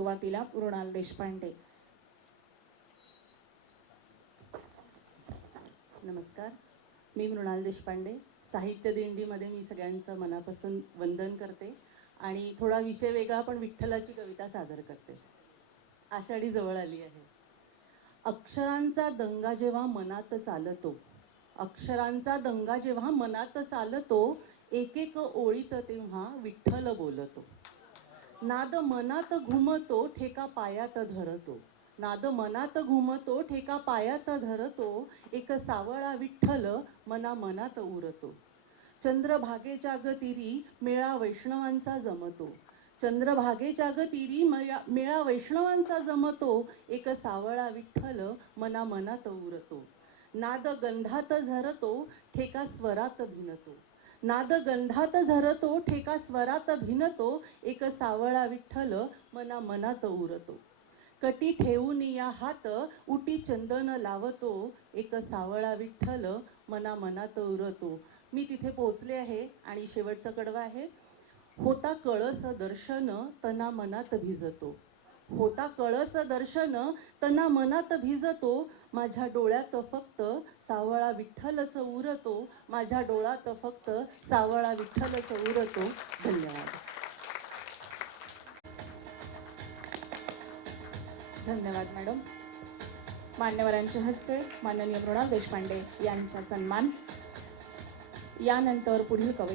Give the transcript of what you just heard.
सुरुवातीला मृणाल देशपांडे. नमस्कार. मी मृणाल देशपांडे. साहित्य दिंडीमध्ये मी सगळ्यांचं मनापासून वंदन करते आणि थोडा विषय वेगळा पण विठ्ठलाची कविता सादर करते. आषाढी जवळ आली आहे. अक्षरांचा दंगा जेव्हा मनात चालतो अक्षरांचा दंगा जेव्हा मनात चालतो एक एक ओळीत तेव्हा विठ्ठल बोलतो. नाद मनात घुमतो ठेका पायात धरतो. नाद मनात घुमतो ठेका पायात धरतो. एक सावळा विठ्ठल मना मनात उरतो. चंद्रभागेच्या जागतिरी मेळा वैष्णवांचा जमतो. चंद्रभागेच्या जागतिरी मया मेळा वैष्णवांचा जमतो. एक सावळा विठ्ठल मना मनात उरतो. नाद गंधात झरतो ठेका स्वरात भिनतो. नाद गंधात झरतो ठेका स्वरात भिनतो एक सावळा विठ्ठल मना मनात उरतो. कटी ठेवून या हात उटी चंदन लावतो एक सावळा विठ्ठल मना मनात उरतो. मी तिथे पोहोचले आहे आणि शेवटचं कडवं आहे. होता कळस दर्शन तना मनात भिजतो. होता कळस दर्शन तना मनात भिजतो माझ्या डोळ्यात फक्त सावळा विठ्ठलच उरतो. माझ्या डोळ्यात फक्त सावळा विठ्ठलच उरतो. धन्यवाद. धन्यवाद मॅडम. मान्यवरांच्या हस्ते माननीय मृणाल देशपांडे यांचा सन्मान. यानंतर पुढील कवी